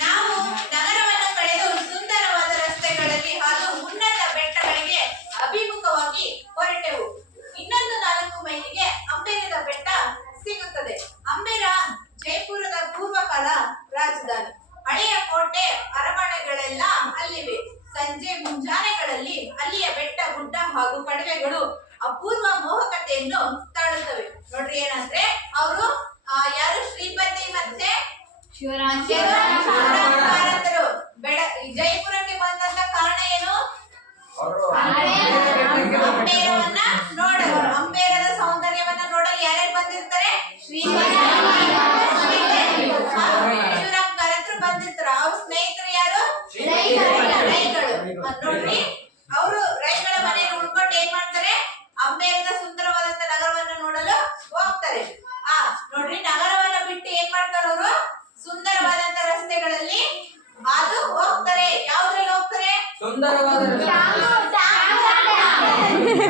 ನಾವು ನಗರವನ್ನು ಕಳೆದು ಸುಂದರವಾದ ರಸ್ತೆಗಳಲ್ಲಿ ಹಾಗೂ ಉನ್ನತ ಬೆಟ್ಟಗಳಿಗೆ ಅಭಿಮುಖವಾಗಿ ಹೊರಟೆವು ಇನ್ನೊಂದು ನಾಲ್ಕು ಮೈಲಿಗೆ ಅಂಬೇರದ ಬೆಟ್ಟ ಸಿಗುತ್ತದೆ ಅಂಬೇರ ಜೈಪುರದ ಪೂರ್ವಕಾಲ ರಾಜಧಾನಿ ಹಳೆಯ ಕೋಟೆ ಅರಮನೆಗಳೆಲ್ಲ ಅಲ್ಲಿವೆ ಸಂಜೆ ಮುಂಜಾನೆಗಳಲ್ಲಿ ಅಲ್ಲಿಯ ಬೆಟ್ಟ ಗುಡ್ಡ ಹಾಗೂ ಕಣಿವೆಗಳು ಅಪೂರ್ವ ಮೋಹಕತೆಯನ್ನು ನೋಡ್ರಿ ಏನಂದ್ರೆ ಅವರು ಯಾರು? ಶ್ರೀಪತಿ ಮತ್ತೆ ಶಿವರಾಮರು ಬೆಳ ಜೈಪುರಕ್ಕೆ ಬಂದಂತ ಕಾರಣ ಏನು? ಅಂಬೇರವನ್ನ ನೋಡಲು ಅಂಬೇರದ ಸೌಂದರ್ಯವನ್ನ ನೋಡಲು ಯಾರ್ಯಾರು ಬಂದಿರ್ತಾರೆ? ಶಿವರಾಮ್ ಕಾರಂತರು ಬಂದಿರ್ತಾರೆ. ಅವ್ರ ಸ್ನೇಹಿತರು ಯಾರು? ರೈಗಳು ಮತ್ತ್ ನೋಡ್ರಿ ಅವರು ರೈಗಳ ಮನೆಯನ್ನು ಉಳ್ಕೊಂಡು ಏನ್ ಮಾಡ್ತಾರೆ ಅಂಬೇರದ ಸುಂದರವಾದಂತ ನಗರವನ್ನು ನೋಡಲು ಹೋಗ್ತಾರೆ ಆ ನೋಡ್ರಿ ನಗರವನ್ನ ಬಿಟ್ಟು ಏನ್ ಮಾಡ್ತಾರೆ ಅವರು ಸುಂದರವಾದಂತ ರಸ್ತೆಗಳಲ್ಲಿ ಅದು ಹೋಗ್ತಾರೆ ಯಾವ್ದ್ರಲ್ಲಿ ಹೋಗ್ತಾರೆ ಸುಂದರವಾದ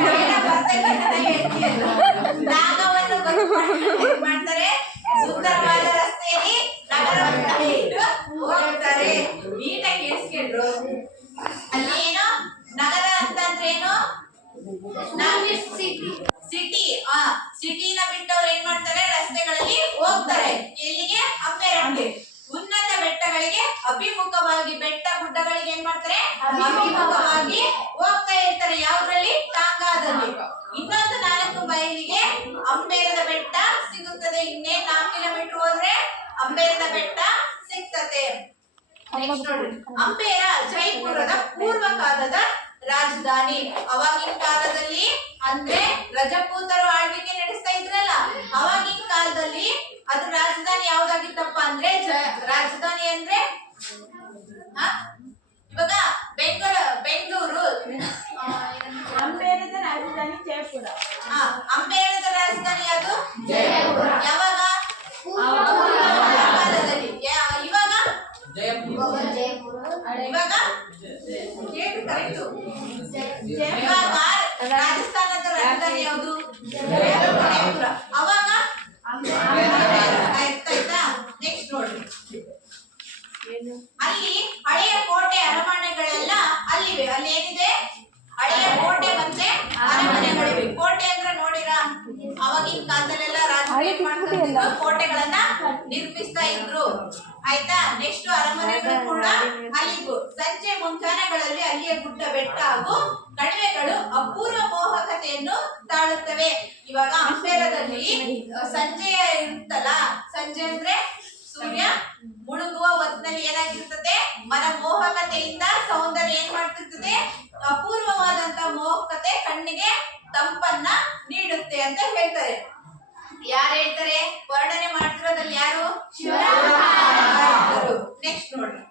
ಬೇಗ ಬರ್ತೈತೆ ಅಂತ ಹೇಳ್ತೀಯಲ್ಲ. ನಾಗವನ್ನು ಬಂದ್ಕೊಂಡು ಏನ್ ಮಾಡ್ತಾರೆ ಸುಂದರವಾದ ರಸ್ತೆಯಲ್ಲಿ ನಗರವನ್ನ ಹೋಗ್ತಾರೆ ನೀಟಾಗಿ ಕೇಳಿಸ್ಕೊಂಡ್ರು. ಅಲ್ಲಿ ಏನು? ನಗರ ಅಂತಂದ್ರೆ ಏನು? ಸಿಟಿ ಆ ಸಿಟಿನ ಬಿಟ್ಟವ್ರು ಏನ್ ಮಾಡ್ತಾರೆ? ರಸ್ತೆಗಳಲ್ಲಿ ಹೋಗ್ತಾರೆ. ಎಲ್ಲಿಗೆ? ಅಂಬೇರಕ್ಕೆ ಉನ್ನತ ಬೆಟ್ಟಗಳಿಗೆ ಅಭಿಮುಖವಾಗಿ, ಬೆಟ್ಟ ಗುಡ್ಡಗಳಿಗೆ ಏನ್ ಮಾಡ್ತಾರೆ? ಅಭಿಮುಖವಾಗಿ ಹೋಗ್ತಾ ಇರ್ತಾರೆ. ಯಾವ್ದ್ರಲ್ಲಿ? ಟಾಂಗಾದಲ್ಲಿ ಇನ್ನೊಂದು ನಾಲ್ಕು ಮೈಲಿಗೆ ಅಂಬೇರದ ಬೆಟ್ಟ ಸಿಗುತ್ತದೆ. ಇನ್ನೇ ನಾಲ್ಕು ಕಿಲೋಮೀಟರ್ ಹೋದ್ರೆ? ಅಂಬೇರದ ಬೆಟ್ಟ. ಅಂಬೇರ ಜೈಪುರದ ಪೂರ್ವ ಕಾಲದ ರಾಜಧಾನಿ. ಅವಾಗಿನ ಕಾಲದಲ್ಲಿ ಅಂದ್ರೆ ರಜಪೂತರು ಆಳ್ವಿಕೆ ನಡೆಸ್ತಾ ಇದ್ರಲ್ಲ ಅವಾಗಿನ ಕಾಲದಲ್ಲಿ ಅದು ರಾಜಧಾನಿ ಯಾವ್ದಾಗಿತ್ತಪ್ಪ ಅಂದ್ರೆ ರಾಜಧಾನಿ ಅಂದ್ರೆ ಹ? ಇವಾಗ ಬೆಂಗಳೂರು ಬೆಂಗಳೂರು? ಅಂಬೇರದ ರಾಜಧಾನಿ ಜಯಪುರ ಆ, ಅಂಬೇರದ ರಾಜಧಾನಿ ಅದು ಯಾವಾಗ ಕಾಲದಲ್ಲಿ ಯಾ- ಇವಾಗ ಇವಾಗ ಕೇಳಿ ಕರೆಕ್ಟು ಇವಾಗ ರಾಜಸ್ಥಾನದ ರಾಜಧಾನಿ ಯಾವುದು ಜಯಪುರ ಅವಾಗ ಆಯ್ತಾಯ್ತಾ ನೆಕ್ಸ್ಟ್ ನೋಡ್ರಿ ಅಲ್ಲಿ ಹಳೆಯ ಕೋಟೆ ಅರಮನೆಗಳೆಲ್ಲ ಅಲ್ಲಿವೆ ಅಲ್ಲಿ ಏನಿದೆ ಹಳೆಯ ಕೋಟೆ ಮತ್ತೆ ಅರಮನೆಗಳಿವೆ ಕೋಟೆ ಅಂದ್ರೆ ನೋಡಿರಾ ಅವಾಗಿನ ಕಾಲದಲ್ಲೆಲ್ಲ ರಾಜರು ಏನ್ ಮಾಡ್ತಾ ಇದ್ರು? ಕೋಟೆಗಳನ್ನ ನಿರ್ಮಿಸ್ತಾ ಇದ್ರು. ಆಯ್ತಾ? ನೆಕ್ಸ್ಟ್ ಅರಮನೆಗಳು ಕೂಡ ಅಲ್ಲಿಗೂ ಸಂಜೆ ಮುಂಜಾನೆಗಳಲ್ಲಿ ಅಲ್ಲಿಯ ಗುಡ್ಡ ಬೆಟ್ಟ ಹಾಗೂ ಕಣಿವೆಗಳು ಅಪೂರ್ವ ಮೋಹಕತೆಯನ್ನು ತಾಳುತ್ತವೆ. ಇವಾಗ ಅಂಬೇರದಲ್ಲಿ ಸಂಜೆ ಇರುತ್ತಲ್ಲ? ಸಂಜೆ ಅಂದ್ರೆ ಸೂರ್ಯ ಮುಳುಗುವ ಹೊತ್ತಿನಲ್ಲಿ ಏನಾಗಿರ್ತದೆ? ಮನ ಮೋಹಕತೆಯಿಂದ ಸೌಂದರ್ಯ ಏನ್ ಮಾಡ್ತಿರ್ತದೆ? ಅಪೂರ್ವವಾದಂತ ಮೋಹಕತೆ ಕಣ್ಣಿಗೆ ತಂಪನ್ನ ನೀಡುತ್ತೆ ಅಂತ ಹೇಳ್ತಾರೆ. ಯಾರು ಹೇಳ್ತಾರೆ ವರ್ಣನೆ ಮಾಡ್ತಿರೋದಲ್ಲಿ ಯಾರು? ನೆಕ್ಸ್ಟ್ ನೋಡ್ರಿ.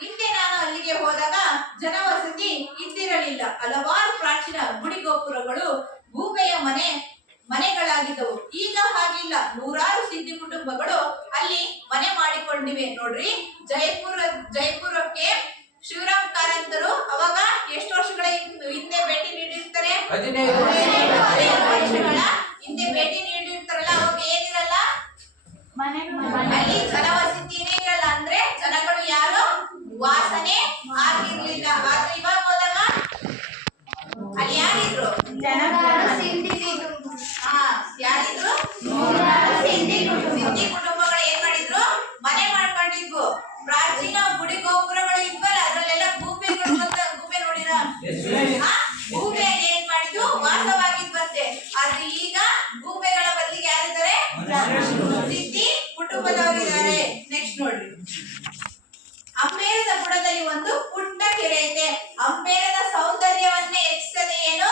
ಹಿಂದೆ ನಾನು ಅಲ್ಲಿಗೆ ಹೋದಾಗ ಜನವಸತಿ ಇದ್ದಿರಲಿಲ್ಲ. ಹಲವಾರು ಪ್ರಾಚೀನ ಗುಡಿ ಗೋಪುರಗಳು ಭೂಮಿಯ ಮನೆ, ಮನೆಗಳಾಗಿದ್ದವು. ಈಗ ಹಾಗಿಲ್ಲ. ನೂರಾರು ಸಿದ್ಧಿ ಕುಟುಂಬಗಳು ಅಲ್ಲಿ ಮನೆ ಮಾಡಿಕೊಂಡಿವೆ. ನೋಡ್ರಿ ಜೈಪುರ ಜೈಪುರಕ್ಕೆ ಶಿವರಾಮ್ ಕಾರಂತರು ಅವಾಗ ಎಷ್ಟು ವರ್ಷಗಳ ಹಿಂದ್- ಭೇಟಿ ನೀಡಿರ್ತಾರೆ? ಹದಿನೈದು ವರ್ಷಗಳ ಹಿಂದೆ ಭೇಟಿ ನೀಡಿರ್ತಾರಲ್ಲ ಅವಾಗ ಏನಿರಲ್ಲ? ಅಲ್ಲಿ ಜನವಸತಿನೇ ಇರಲ್ಲ ಅಂದ್ರೆ ಜನಗಳು ಯಾರು? ವಾಸನೆ ಆಗಿರ್ಲಿಲ್ಲ. ಆದ್ರೆ ಇವಾಗ ಹೋದಾಗ ಅಲ್ಲಿ ಯಾರಿದ್ರು? ಹಾ ಯಾರಿದ್ರು ಸಿಂಧಿ ಕುಟುಂಬ. ಸಿಂಧಿ ಕುಟುಂಬಗಳು ಏನ್ ಮಾಡಿದ್ರು ಮನೆ ಮಾಡ್ಕೊಂಡಿದ್ವು ಪ್ರಾಚೀನ ಗುಡಿ ಗೋಪುರಗಳು ಇದ್ವಲ್ಲ ಅದ್ರಲ್ಲೆಲ್ಲ ಗೂಬೆಗಳು ಬಂದ ಗೂಬೆ ನೋಡಿರ ಆ ಗೂಬೆ ಏನ್ ಮಾಡಿದ್ವು ವಾಸವಾಗಿದ್ವಂತೆ ಆದ್ರೆ ಈಗ ಗೂಬೆಗಳ ಬದಲಿಗೆ ಯಾರಿದ್ದಾರೆ ಸಿದ್ಧಿ ಕುಟುಂಬದವರು ಇದ್ದಾರೆ ನೆಕ್ಸ್ಟ್ ನೋಡ್ರಿ ಅಂಬೇರದ ಬುಡದಲ್ಲಿ ಒಂದು ಪುಟ್ಟ ಕೆರೆ ಐತೆ ಅಂಬೇರದ ಸೌಂದರ್ಯವನ್ನೇ ಹೆಚ್ಚಿಸದೆ ಏನು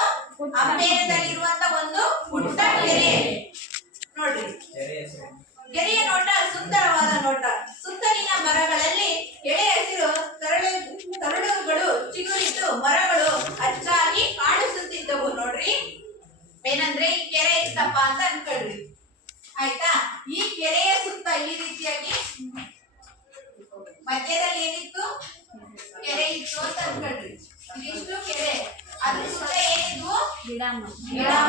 ಅಂಬೇರದಲ್ಲಿರುವಂತ ಒಂದು ಪುಟ್ಟ ಕೆರೆ ನೋಡ್ರಿ ಕೆರೆಯ ನೋಟ ಸುಂದರವಾದ ನೋಟ ಸುತ್ತಲಿನ ಮರಗಳಲ್ಲಿ ಎಳೆ ಹಸಿರು ತರಳು ತರಳುಗಳು ಚಿಗುರಿದ್ದು ಮರಗಳು ಹಚ್ಚಾಗಿ ಕಾಣಿಸುತ್ತಿದ್ದವು ನೋಡ್ರಿ ಏನಂದ್ರೆ ಈ ಕೆರೆ ಇತ್ತಪ್ಪ ಅಂತ ಅನ್ಕೊಳ್ರಿ ಆಯ್ತಾ ಈ ಕೆರೆಯ ಸುತ್ತ ಈ ರೀತಿಯಾಗಿ ಮಧ್ಯದಲ್ಲಿ ಏನಿತ್ತು ಕೆರೆ ಇತ್ತು ಅಂತ ಅನ್ಕೊಳ್ರಿ ಇದಿಷ್ಟು ಕೆರೆ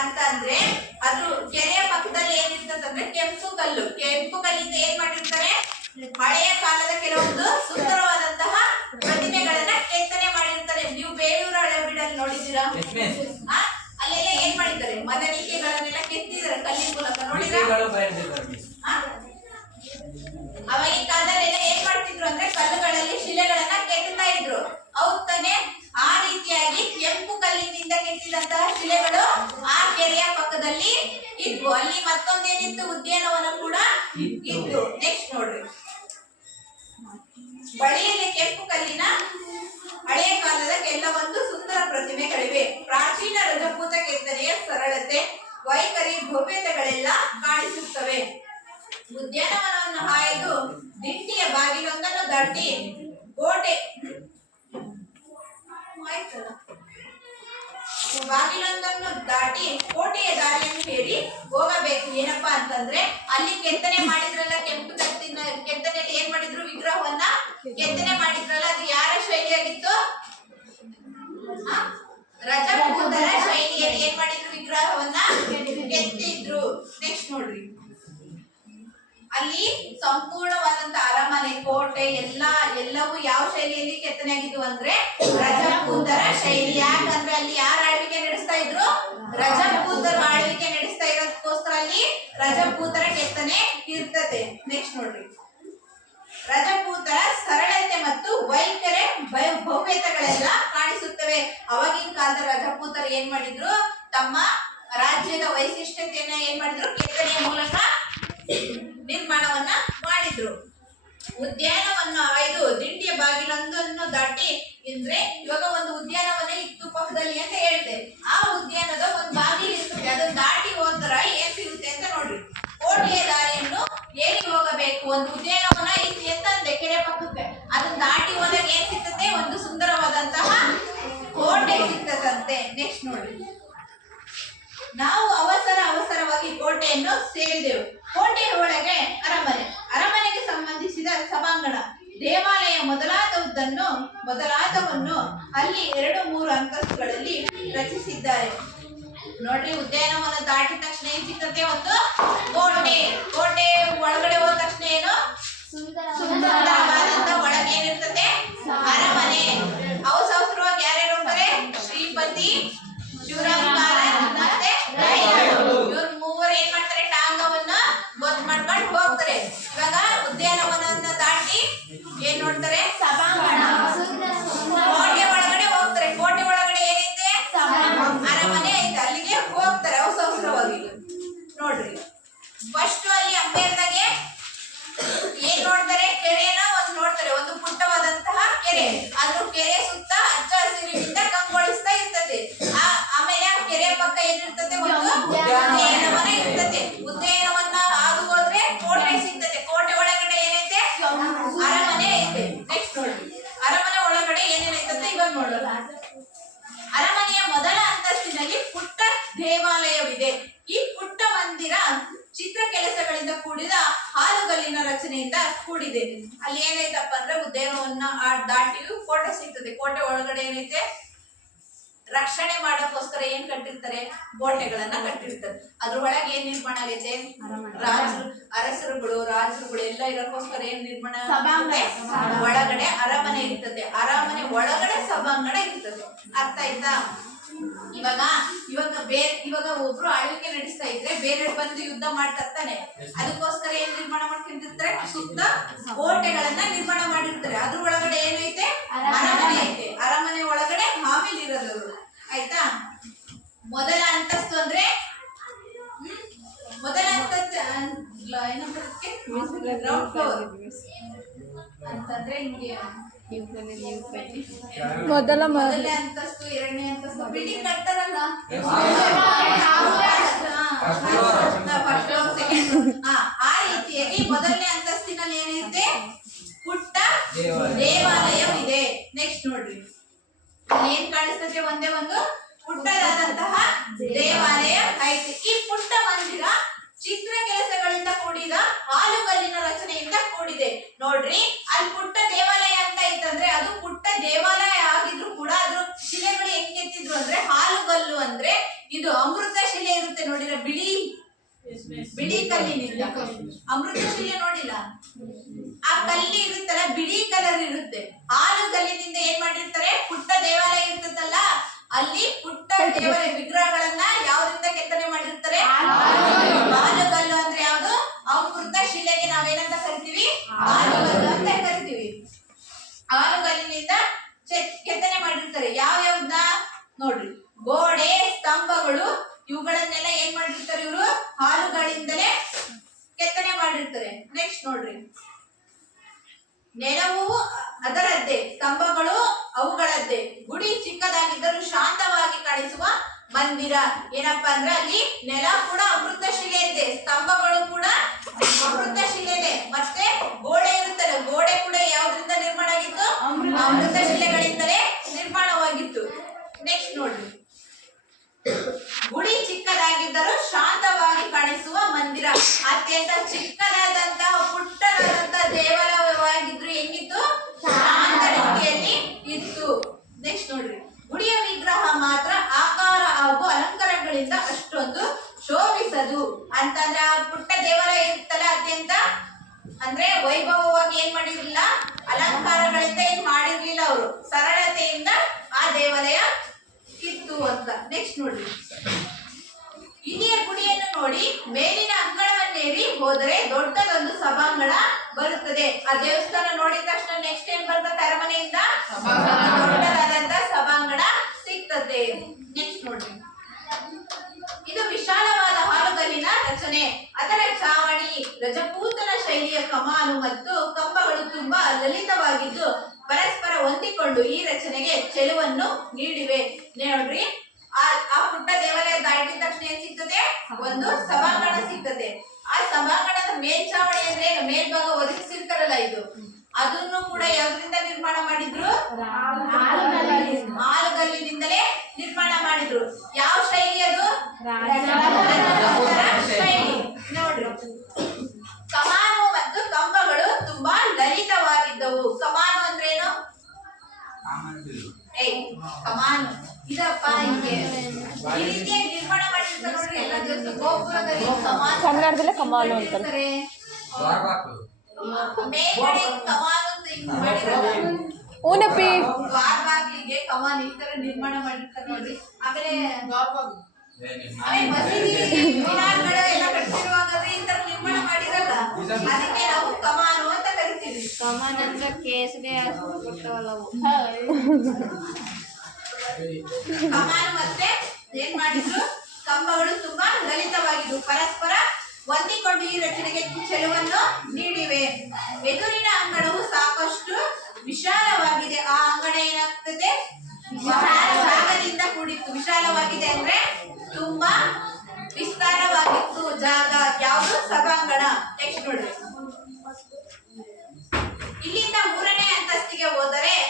ಅಂತಂದ್ರೆ ಅದು ಕೆರೆಯ ಪಕ್ಕದಲ್ಲಿ ಏನಿರ್ತದಂದ್ರೆ ಕೆಂಪು ಕಲ್ಲು ಕೆಂಪು ಕಲ್ಲಿಂದ ಏನ್ ಮಾಡಿರ್ತಾರೆ ಹಳೆಯ ಕಾಲದ ಕೆಲವೊಂದು ಸುಂದರವಾದಂತಹ ಪ್ರತಿಮೆಗಳನ್ನ ಕೆತ್ತನೆ ಮಾಡಿರ್ತಾರೆ ನೀವು ಬೇಲೂರು ಹಳೆಬೀಡಲ್ಲಿ ನೋಡಿದ್ದೀರಾ ಆ? ಅಲ್ಲೆಲ್ಲ ಏನ್ ಮಾಡಿದ್ದಾರೆ ಮದನಿಕೆಗಳನ್ನೆಲ್ಲ ಕೆತ್ತಿದ್ದಾರೆ ಕಲ್ಲಿನ ಮೂಲಕ ನೋಡಿದ್ರಾ ಆ? ಅವಾಗಿನ ಕಾಲದಲ್ಲೆಲ್ಲ ಏನ್ ಮಾಡ್ತಿದ್ರು ಅಂದ್ರೆ ಕಲ್ಲುಗಳಲ್ಲಿ ಶಿಲೆಗಳನ್ನ ಕೆತ್ತುತ್ತಾ ಇದ್ರು ಹೌದ್ ತಾನೆ ಆ ರೀತಿಯಾಗಿ ಕೆಂಪು ಕಲ್ಲಿನಿಂದ ಕೆತ್ತಿದಂತಹ ಶಿಲೆಗಳು ಆ ಕೆರೆಯ ಪಕ್ಕದಲ್ಲಿ ಇದ್ವು ಅಲ್ಲಿ ಮತ್ತೊಂದೇನಿತ್ತು ಉದ್ಯಾನವನ ಕೂಡ ಇತ್ತು ನೆಕ್ಸ್ಟ್ ನೋಡ್ರಿ ಬಳಿಯಲ್ಲಿ ಕೆಂಪು ಕಲ್ಲಿನ ಹಳೆಯ ಕಾಲದ ಕೆಲವೊಂದು ಸುಂದರ ಪ್ರತಿಮೆಗಳಿವೆ ಪ್ರಾಚೀನ ರಜಪೂತ ಕೆತ್ತನೆಯ ಸರಳತೆ ವೈಖರಿ ಭವ್ಯತೆಗಳೆಲ್ಲ ಕಾಣಿಸುತ್ತವೆ ಉದ್ಯಾನವನವನ್ನು ಹಾಯ್ದು ದಿಂಡಿಯ ಬಾಗಿಲೊಂದನ್ನು ದಾಟಿ ಕೋಟೆ ಬಾಗಿಲೊಂದನ್ನು ದಾಟಿ ಕೋಟೆಯ ದಾರಿಯನ್ನು ಹೇಳಿ ಹೋಗಬೇಕು. ಏನಪ್ಪಾ ಅಂತಂದ್ರೆ, ಅಲ್ಲಿ ಕೆತ್ತನೆ ಮಾಡಿದ್ರಲ್ಲ, ಕೆಂಪು ಕತ್ತಿನ, ಕೆತ್ತನೆಯಲ್ಲಿ ಏನ್ ಮಾಡಿದ್ರು? ವಿಗ್ರಹವನ್ನ ಕೆತ್ತನೆ ಮಾಡಿದ್ರಲ್ಲ, ಅದು ಯಾರ ಶೈಲಿಯಾಗಿತ್ತು? ರಜಪೂತರ ಶೈಲಿಯಲ್ಲಿ ಏನ್ ಮಾಡಿದ್ರು? ವಿಗ್ರಹವನ್ನ ಕೆತ್ತಿದ್ರು. ನೆಕ್ಸ್ಟ್ ನೋಡ್ರಿ. ಅಲ್ಲಿ ಸಂಪೂರ್ಣವಾದಂತ ಅರಮನೆ, ಕೋಟೆ, ಎಲ್ಲ, ಎಲ್ಲವೂ ಯಾವ ಶೈಲಿಯಲ್ಲಿ ಕೆತ್ತನೆ ಆಗಿದ್ವು ಅಂದ್ರೆ ರಜಪೂತರ ಶೈಲಿ. ಯಾಕಂದ್ರೆ ಅಲ್ಲಿ ಯಾರ ಆಳ್ವಿಕೆ ನಡೆಸ್ತಾ ಇದ್ರು? ರಜಪೂತರ ಆಳ್ವಿಕೆ ನಡೆಸ್ತಾ ಇರೋದಕ್ಕೋಸ್ಕರ ಅಲ್ಲಿ ರಜಪೂತರ ಕೆತ್ತನೆ ಇರ್ತದೆ. ನೆಕ್ಸ್ಟ್ ನೋಡ್ರಿ. ರಜಪೂತರ ಸರಳತೆ ಮತ್ತು ವೈಖರೆ ಭವ್ಯತೆಗಳೆಲ್ಲ ಕಾಣಿಸುತ್ತವೆ. ಅವಾಗಿನ ಕಾಲದ ರಜಪೂತರು ಏನ್ ಮಾಡಿದ್ರು? ತಮ್ಮ ರಾಜ್ಯದ ವೈಶಿಷ್ಟ್ಯತೆಯನ್ನ ಏನ್ ಮಾಡಿದ್ರು? ಕೆತ್ತನೆಯ ಮೂಲಕ ನಿರ್ಮಾಣವನ್ನ ಮಾಡಿದ್ರು. ಉದ್ಯಾನವನ್ನು ಆಯ್ದು ದಿಂಡಿಯ ಬಾಗಿಲೊಂದನ್ನು ದಾಟಿ ಅಂದ್ರೆ ಇವಾಗ ಒಂದು ಉದ್ಯಾನವನ ಇತ್ತು ಪಕ್ಕದಲ್ಲಿ ಅಂತ ಹೇಳಿದೆ. ಆ ಉದ್ಯಾನದ ಒಂದು ಬಾಗಿಲು ಇರ್ತದೆ ಅದನ್ನ ದಾಟಿ ಹೋದ್ರ ಏನ್ ಸಿಗುತ್ತೆ ಅಂತ ನೋಡ್ರಿ. ಕೋಟೆಯ ದಾರಿಯನ್ನು ಏರಿ ಹೋಗಬೇಕು, ಒಂದು ಉದ್ಯಾನವನ ಇತ್ತು ಎಂತಂದೆ ಕೆರೆ ಪಕ್ಕಕ್ಕೆ. ಅದನ್ನ ದಾಟಿ ಹೋದಾಗ ಏನ್ ಸಿಗ್ತದೆ? ಒಂದು ಸುಂದರವಾದಂತಹ ಕೋಟೆ ಸಿಗ್ತದಂತೆ. ನೆಕ್ಸ್ಟ್ ನೋಡ್ರಿ. ನಾವು ಅವಸರ ಅವಸರವಾಗಿ ಕೋಟೆಯನ್ನು ಸೇರಿದೆವು. ಕೋಟೆಯ ಒಳಗೆ ಅರಮನೆ. ಅರಮನೆಗೆ ಸಂಬಂಧಿಸಿದ ಸಭಾಂಗಣ. ದೇವಾಲಯ ಮೊದಲಾದವುದನ್ನು ಮೊದಲಾದವನ್ನು ಅಲ್ಲಿ ಎರಡು ಮೂರು ಅಂತಸ್ತುಗಳಲ್ಲಿ ರಚಿಸಿದ್ದಾರೆ. ನೋಡ್ರಿ, ಉದ್ಯಾನವನ ದಾಟಿದ ತಕ್ಷಣ ಏನ್ ಸಿಗ್ತದೆ ಒಂದು? ಕೋಟೆ. ಕೋಟೆ ಒಳಗಡೆ ಹೋದ ತಕ್ಷಣ ಏನು? ಸುಂದರವಾದಂತ ಒಂದು ಪುಟ್ಟವಾದಂತಹ ಕೆರೆ. ಅದು ಕೆರೆ ಸುತ್ತ ಕೂಡಿದೆ ಅಲ್ಲಿ ಏನೈತಪ್ಪ ಅಂದ್ರೆ ಉದ್ಯಾನವನ್ನ ಆ ದಾಟಿಯು ಕೋಟೆ ಸಿಗ್ತದೆ. ಕೋಟೆ ಒಳಗಡೆ ಏನೈತೆ? ರಕ್ಷಣೆ ಮಾಡಕ್ಕೋಸ್ಕರ ಏನ್ ಕಟ್ಟಿರ್ತಾರೆ? ಕೋಟೆಗಳನ್ನ ಕಟ್ಟಿರ್ತಾರೆ. ಅದ್ರ ಒಳಗೆ ಏನ್ ನಿರ್ಮಾಣ ಆಗೈತೆ? ರಾಜರು ಅರಸರುಗಳು ರಾಜರುಗಳು ಎಲ್ಲ ಇರೋಕ್ಕೋಸ್ಕರ ಏನ್ ನಿರ್ಮಾಣ? ಒಳಗಡೆ ಅರಮನೆ ಇರ್ತದೆ. ಅರಮನೆ ಒಳಗಡೆ ಸಭಾಂಗಣ ಇರ್ತದೆ. ಅರ್ಥ ಆಯ್ತಾ? ಇವಾಗ ಇವಾಗ ಬೇರೆ ಇವಾಗ ಒಬ್ರು ಆಳ್ವಿಕೆ ಇದ್ರೆ ಬೇರೆ ಬಂದು ಯುದ್ಧ ಮಾಡ್ತಾನೆ ಅದಕ್ಕೋಸ್ಕರ ಏನ್ ನಿರ್ಮಾಣ ಮಾಡ್ಕೊಂಡಿರ್ತಾರೆ? ಸುತ್ತ ಕೋಟೆಗಳನ್ನ ನಿರ್ಮಾಣ ಮಾಡಿರ್ತಾರೆ. ಅದ್ರ ಒಳಗಡೆ ಏನೈತೆ? ಅರಮನೆ ಐತೆ. ಅರಮನೆ ಒಳಗಡೆ ಆಮೇಲೆ ಇರೋದು ಆಯ್ತಾ? ಮೊದಲ ಅಂತಸ್ತು ಅಂದ್ರೆ ಹ್ಮ್? ಮೊದಲ ಅಂತಸ್ತು ಏನಂತ ಏನಂತಾರೆ ಫ್ಲೋರ್ ಅಂತಂದ್ರೆ ಹಿಂಗೆ ಮೊದಲ ಮೊದಲನೇ ಅಂತಸ್ತು ಎರಡನೇ ಅಂತಸ್ತು ಬಿಲ್ಡಿಂಗ್ ಕಟ್ತಾರಲ್ಲ ಆ, ಆ ರೀತಿಯಾಗಿ ಮೊದಲನೇ ಅಂತಸ್ತಿನಲ್ಲಿ ಏನಿದೆ ಪುಟ್ಟ ದೇವಾಲಯ. ದೇವಾಲಯವಿದೆ ನೆಕ್ಸ್ಟ್ ನೋಡ್ರಿ ಏನ್ ಕಾಣಿಸ್ತದೆ ಒಂದೇ ಒಂದು ಪುಟ್ಟದಾದಂತಹ ದೇವಾಲಯ ಐತಿ ಈ ಪುಟ್ಟ ಮಂದಿರ ಚಿತ್ರ ಕೆಲಸಗಳಿಂದ ಕೂಡಿದ ಹಾಲುಗಲ್ಲಿನ ರಚನೆಯಿಂದ ಕೂಡಿದೆ ನೋಡ್ರಿ ಅಲ್ಲಿ ಪುಟ್ಟ ದೇವಾಲಯ ಅಂತ ಇತ್ತಂದ್ರೆ ಅದು ಪುಟ್ಟ ದೇವಾಲಯ ಆಗಿದ್ರು ಕೂಡ ಅದ್ರ ಶಿಲೆಗಳು ಇದು ಅಮೃತ ಶಿಲೆ ಇರುತ್ತೆ ನೋಡಿರ ಬಿಳಿ ಬಿಳಿ ಕಲ್ಲಿನಿಂದ ಶಿಲೆ ನೋಡಿಲ್ಲ? ಆ ಕಲ್ಲಿ ಇರುತ್ತಲ್ಲ ಬಿಳಿ ಕಲರ್ ಇರುತ್ತೆ. ಹಾಲು ಕಲ್ಲಿನಿಂದ ಏನ್ ಮಾಡಿರ್ತಾರೆ? ಪುಟ್ಟ ದೇವಾಲಯ ಇರ್ತದಲ್ಲ ಅಲ್ಲಿ ಪುಟ್ಟ ದೇವಾಲಯ ವಿಗ್ರಹಗಳನ್ನ ಯಾವ್ದ್ರಿಂದ ಕೆತ್ತನೆ ಮಾಡಿರ್ತಾರೆ? ಹಾಲುಗಲ್ಲು ಅಂದ್ರೆ ಯಾವ್ದು ಅಮೃತ ಶಿಲೆಗೆ ನಾವೇನಂತ ಕರಿತೀವಿ ಹಾಲುಗಲ್ಲು ಅಂತ ಕರಿತೀವಿ ಹಾಲುಗಲ್ಲಿನಿಂದ ಚೆ- ಕೆತ್ತನೆ ಮಾಡಿರ್ತಾರೆ ಯಾವ ಯಾವ್ದ ನೋಡ್ರಿ ಗೋಡೆ ಸ್ತಂಭಗಳು ಇವುಗಳನ್ನೆಲ್ಲ ಏನ್ ಮಾಡಿರ್ತಾರೆ ಇವರು ಹಾಲುಗಳಿಂದಲೇ ಕೆತ್ತನೆ ಮಾಡಿರ್ತಾರೆ ನೆಕ್ಸ್ಟ್ ನೋಡ್ರಿ ನೆಲವು ಅದರದ್ದೇ, ಸ್ತಂಭಗಳು ಅವುಗಳದ್ದೇ. ಗುಡಿ ಚಿಕ್ಕದಾಗಿದ್ದರೂ ಶಾಂತವಾಗಿ ಕಾಣಿಸುವ ಮಂದಿರ. ಏನಪ್ಪಾ ಅಂದ್ರೆ ಅಲ್ಲಿ ನೆಲ ಕೂಡ ಅಮೃತ ಶಿಲೆ ಇದೆ ಸ್ತಂಭಗಳು ಕೂಡ ಅಮೃತ ಶಿಲೆ ಇದೆ ಮತ್ತೆ ಗೋಡೆ ಇರುತ್ತಲ್ಲ, ಗೋಡೆ ಕೂಡ ಯಾವ್ದ್ರಿಂದ ನಿರ್ಮಾಣ ಆಗಿತ್ತು? ಅಮೃತ ಶಿಲೆಗಳಿಂದಲೇ ನಿರ್ಮಾಣವಾಗಿತ್ತು. ನೆಕ್ಸ್ಟ್ ನೋಡ್ರಿ ಗುಡಿ ಚಿಕ್ಕದಾಗಿದ್ದರೂ ಶಾಂತವಾಗಿ ಕಾಣಿಸುವ ಮಂದಿರ. ಅತ್ಯಂತ ಚಿಕ್ಕದಾದಂತಹ ಪುಟ್ಟದಾದಂತಹ ದೇವಾಲಯವಾಗಿದ್ರು ಹೆಂಗಿತ್ತು ಶಾಂತ ರೀತಿಯಲ್ಲಿ ಇತ್ತು. ನೆಕ್ಸ್ಟ್ ನೋಡ್ರಿ ಗುಡಿಯ ವಿಗ್ರಹ ಮಾತ್ರ ಆಕಾರ ಹಾಗೂ ಅಲಂಕಾರಗಳಿಂದ ಅಷ್ಟೊಂದು ಶೋಭಿಸದು ಅಂತಂದ್ರೆ ಆ ಪುಟ್ಟ ದೇವಾಲಯ ಇರುತ್ತಲ್ಲ ಅತ್ಯಂತ ಅಂದ್ರೆ ವೈಭವವಾಗಿ ಏನ್ ಮಾಡಿರ್ಲಿಲ್ಲ ಅಲಂಕಾರಗಳಿಂದ ಏನ್ ಮಾಡಿರ್ಲಿಲ್ಲ ಅವರು ಸರಳತೆಯಿಂದ ಆ ದೇವಾಲಯ ಇತ್ತು ಅಂತ ನೆಕ್ಸ್ಟ್ ನೋಡ್ರಿ ಇಲ್ಲಿಯ ಗುಡಿಯನ್ನು ನೋಡಿ ಮೇಲಿನ ಅಂಗಳವನ್ನೇರಿ ಹೋದರೆ ದೊಡ್ಡದೊಂದು ಸಭಾಂಗಣ ಬರುತ್ತದೆ ಆ ದೇವಸ್ಥಾನ ನೋಡಿದ ತಕ್ಷಣ ನೆಕ್ಸ್ಟ್ ಏನ್ ಬರ್ತದೆ ಅರಮನೆಯಿಂದ ದೊಡ್ಡದಾದಂತ ಸಭಾಂಗಣ ಸಿಗ್ತದೆ ನೆಕ್ಸ್ಟ್ ನೋಡ್ರಿ ಇದು ವಿಶಾಲವಾದ ಹಾಲುಗಲ್ಲಿನ ರಚನೆ ಅದರ ಚಾವಣಿ ರಜಪೂತನ ಶೈಲಿಯ ಕಮಾನು ಮತ್ತು ಕಂಬಗಳು ತುಂಬಾ ಲಲಿತವಾಗಿದ್ದು ಪರಸ್ಪರ ಹೊಂದಿಕೊಂಡು ಈ ರಚನೆಗೆ ಚೆಲುವನ್ನು ನೀಡಿವೆ ನೋಡ್ರಿ ಆ ಆ ಪುಟ್ಟ ದೇವಾಲಯ ದಾಟಿದ ತಕ್ಷಣ ಏನ್ ಸಿಗ್ತದೆ ಒಂದು ಸಭಾಂಗಣ ಸಿಗ್ತದೆ ಆ ಸಭಾಂಗಣದ ಮೇಲ್ಚಾವಣಿ ಅಂದ್ರೆ ಏನು? ಮೇಲ್ಭಾಗ ಒದಗಿಸಿರ್ತಾರಲ್ಲ ಇದು? ಅದನ್ನು ಕೂಡ ಯಾವ್ದ್ರಿಂದ ನಿರ್ಮಾಣ ಮಾಡಿದ್ರು? ಹಾಲುಗಲ್ಲಿನಿಂದಲೇ ನಿರ್ಮಾಣ ಮಾಡಿದ್ರು. ಯಾವ ಶೈಲಿ ಅದು? ಶೈಲಿ. ನೋಡ್ರಿ. ಕಮಾನು ಮತ್ತು ಕಂಬಗಳು ತುಂಬಾ ಲಲಿತವಾಗಿದ್ದವು. ಕಮಾನು ಅಂದ್ರೇನು ಏಯ್ ಕಮಾನು. ಇದಪ್ಪ ಹಿಂಗೆ ಈ ರೀತಿಯಾಗಿ ನಿರ್ಮಾಣ ಮಾಡಿರ್ತಾರೆ ನೋಡ್ರಿ. ಎಲ್ಲ ಗೋಪುರದಲ್ಲಿ ಕಮಾನು ಕನ್ನಡದಲ್ಲೇ ಕಮಾನು ಅಂತಾರೆ. ಊನಪ್ಪಿ. ಬಾಗ್ಲಿಗೆ ಕಮಾನ್ ಈ ತರ ನಿರ್ಮಾಣ ಮಾಡಿರ್ತಾರೆ ನೋಡ್ರಿ ಆಮೇಲೆ ಆಮೇಲೆ ಮಸೀದಿ ಮಿನಾರ್ಗಳು ಎಲ್ಲ ಕಟ್ಟಿರುವಾಗ ಈ ತರ ನಿರ್ಮಾಣ ಮಾಡಿರಲ್ಲ. ಅದಕ್ಕೆ ನಾವು ಕಮಾನು ಅಂತ ಕರಿತೀವಿ. ಕಮನ್ ಅಂದ್ರೆ ಕೇಸರಿ ಕೊಟ್ಟವಲ್ಲ ಅವು. ಕಮಾನು ಮತ್ತೆ ಏನ್ ಮಾಡಿದ್ರು? ಕಂಬಗಳು ತುಂಬಾ ಲಲಿತವಾಗಿದ್ವು. ಪರಸ್ಪರ ಹೊಂದಿಕೊಂಡು ಈ ರಚನೆಗೆ ಚೆಲುವನ್ನು ನೀಡಿವೆ. ಎದುರಿನ ಅಂಗಣವು ಸಾಕಷ್ಟು ವಿಶಾಲವಾಗಿದೆ. ಆ ಅಂಗಣ ಏನಾಗ್ತದೆ? ಜಾಗದಿಂದ ಕೂಡಿತ್ತು. ವಿಶಾಲವಾಗಿದೆ ಅಂದ್ರೆ ತುಂಬಾ ವಿಸ್ತಾರವಾಗಿತ್ತು ಜಾಗ. ಯಾವುದು? ಸಭಾಂಗಣ. ನೆಕ್ಸ್ಟ್ ನೋಡಿ ಇಲ್ಲಿಂದ ಮೂರನೇ ಅಂತಸ್ತಿಗೆ ಹೋದರೆ